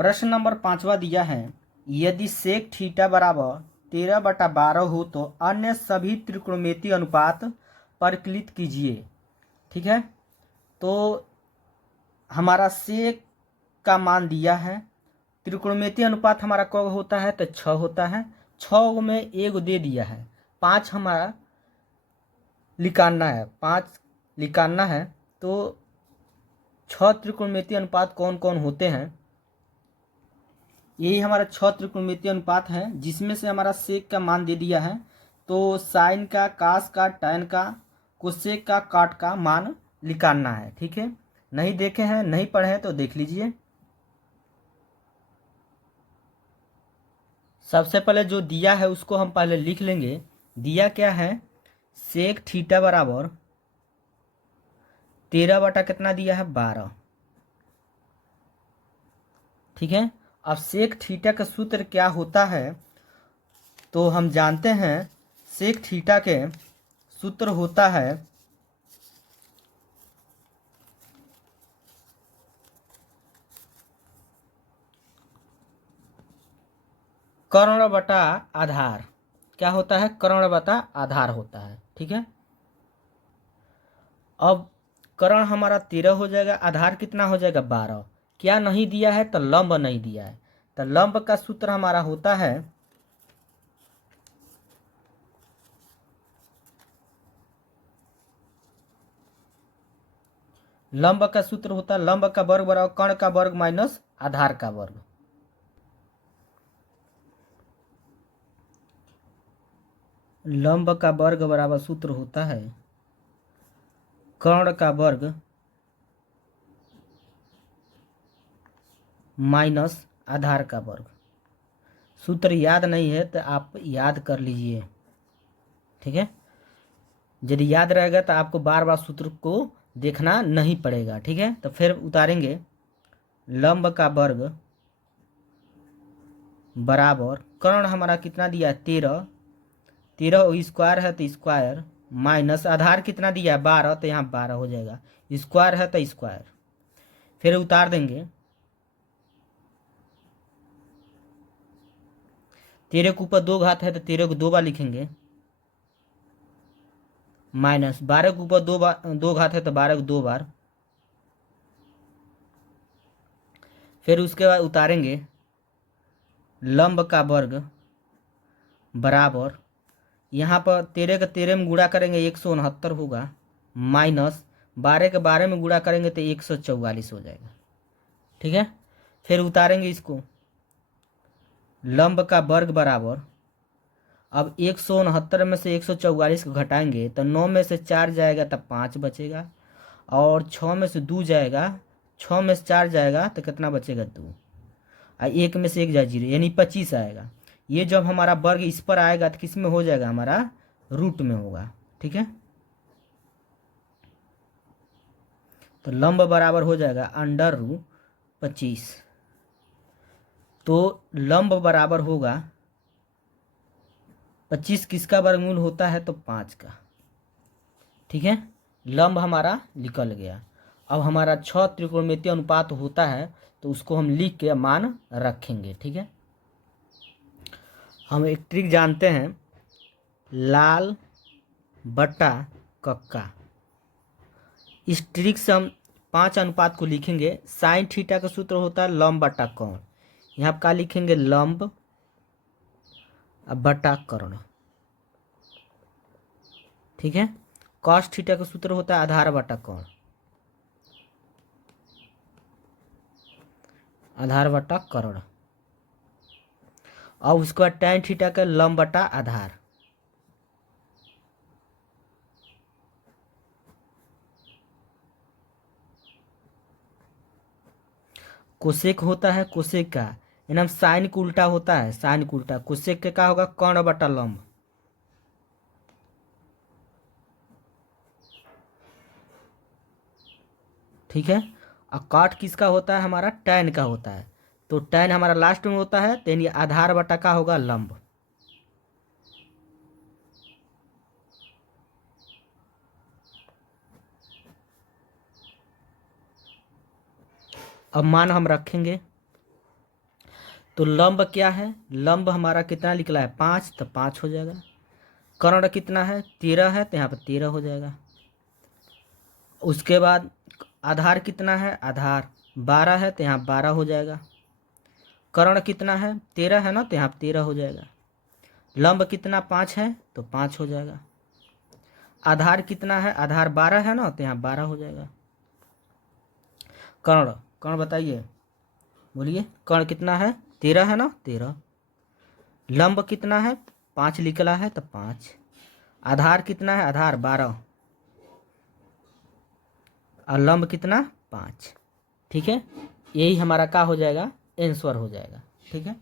प्रश्न नंबर 5वां दिया है, यदि सेक थीटा बराबर 13/12 हो तो अन्य सभी त्रिकोणमितीय अनुपात परिकलित कीजिए। ठीक है, तो हमारा सेक का मान दिया है, त्रिकोणमितीय अनुपात हमारा कब होता है तो 6 होता है, 6 में एक दे दिया है, 5 हमारा निकालना है, 5 निकालना है। तो 6 त्रिकोणमितीय अनुपात कौन कौन होते हैं, यही हमारा 6 त्रिकोणमितीय अनुपात है, जिसमें से हमारा सेक का मान दे दिया है। तो साइन का, कास का, टैन का, कोसेक का, काट का मान निकालना है। ठीक है, नहीं देखे हैं, नहीं पढ़े हैं तो देख लीजिए। सबसे पहले जो दिया है उसको हम पहले लिख लेंगे। दिया क्या है, सेक थीटा बराबर 13 बटा कितना दिया है 12। ठीक है, अब सेक थीटा का सूत्र क्या होता है तो हम जानते हैं, सेक थीटा के सूत्र होता है कर्ण बटा आधार। क्या होता है, कर्ण बटा आधार होता है। ठीक है, अब कर्ण हमारा 13 हो जाएगा, आधार कितना हो जाएगा 12। क्या नहीं दिया है तो लंब नहीं दिया है, तो लंब का सूत्र हमारा होता है लंब का सूत्र होता है लंब का वर्ग बराबर कर्ण का वर्ग माइनस आधार का वर्ग। लंब का वर्ग बराबर सूत्र होता है कर्ण का वर्ग माइनस आधार का वर्ग। सूत्र याद नहीं है तो आप याद कर लीजिए। ठीक है, यदि याद रहेगा तो आपको बार बार सूत्र को देखना नहीं पड़ेगा। ठीक है, तो फिर उतारेंगे, लंब का वर्ग बराबर कर्ण हमारा कितना दिया है 13, 13 स्क्वायर है तो स्क्वायर, माइनस आधार कितना दिया है 12, तो यहाँ 12 हो जाएगा, स्क्वायर है तो स्क्वायर। फिर उतार देंगे, 13 के ऊपर 2 घात है तो 13 को 2 बार लिखेंगे, माइनस 12 के ऊपर 2 घात है तो 12 को 2 बार। फिर उसके बाद उतारेंगे, लंब का वर्ग बराबर यहाँ पर 13 का 13 में गुणा करेंगे 169 होगा, माइनस 12 के 12 में गुणा करेंगे तो 144 हो जाएगा। ठीक है, फिर उतारेंगे इसको, लंब का वर्ग बराबर, अब 169 में से 144 को घटाएंगे तो 9 में से 4 जाएगा तब 5 बचेगा, और 6 में से 2 जाएगा, 6 में से 4 जाएगा तो कितना बचेगा 2, और 1 में से 1 जाए 0, यानी 25 आएगा। ये जब हमारा वर्ग इस पर आएगा तो किस में हो जाएगा, हमारा रूट में होगा। ठीक है, तो लंब बराबर हो जाएगा √25। तो लंब बराबर होगा 25, किसका वर्गमूल होता है तो 5 का। ठीक है, लंब हमारा निकल गया। अब हमारा 6 त्रिकोणमितीय अनुपात होता है तो उसको हम लिख के मान रखेंगे। ठीक है, हम एक ट्रिक जानते हैं, लाल बट्टा कक्का। इस ट्रिक से हम 5 अनुपात को लिखेंगे। साइन थीटा का सूत्र होता है लंब बट्टा कोण, यहाँ पर क्या लिखेंगे, लंब बट्टा कर्ण। ठीक है, कॉस थीटा का सूत्र होता है आधार बटा कोण, आधार बटा कर्ण। और उसके बाद टैन थीटा का लंब बटा आधार। कोसेक होता है, कोसेक का यानी साइन को उल्टा होता है, साइन को उल्टा, कोसेक का क्या होगा, कर्ण बटा लंब। ठीक है, और काट किसका होता है, हमारा टैन का होता है। तो टैन हमारा लास्ट में होता है, तो यानी आधार बटा का होगा लंब। अब मान हम रखेंगे, तो लंब क्या है, लंब हमारा कितना निकला है 5, तो 5 हो जाएगा। कर्ण कितना है 13 है, तो यहाँ पर 13 हो जाएगा। उसके बाद आधार कितना है, आधार 12 है, तो यहाँ 12 हो जाएगा। कर्ण कितना है 13 है ना, तो यहाँ 13 हो जाएगा। लंब कितना 5 है, तो 5 हो जाएगा। आधार कितना है, आधार 12 है ना, तो यहाँ 12 हो जाएगा। कर्ण, कर्ण बताइए, बोलिए। कर्ण कितना है 13 है ना, 13। लंब कितना है 5 निकला है, तो 5। आधार कितना है, आधार 12 और लंब कितना 5। ठीक है, यही हमारा क्या हो जाएगा, आंसर हो जाएगा। ठीक है।